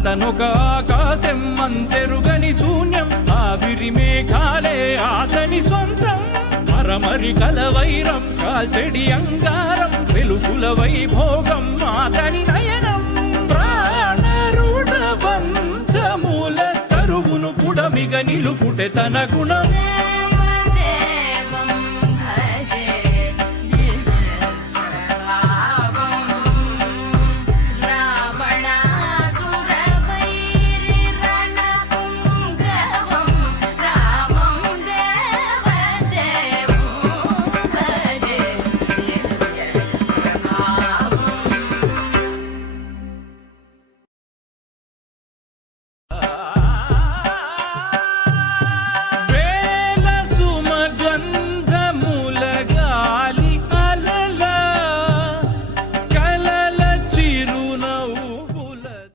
అతనొక ఆకాశం అంతెరుగని శూన్యం, ఆవిరి మేఘాలే అతని సొంతం. మరమరి కలవైరం కాల్చెడి అంగారం, వెలుగుల వైభోగం అతని నయనం. ప్రాణరుణ బంధముల తరువును పుడమిగ నిలుపుటె తన గుణం.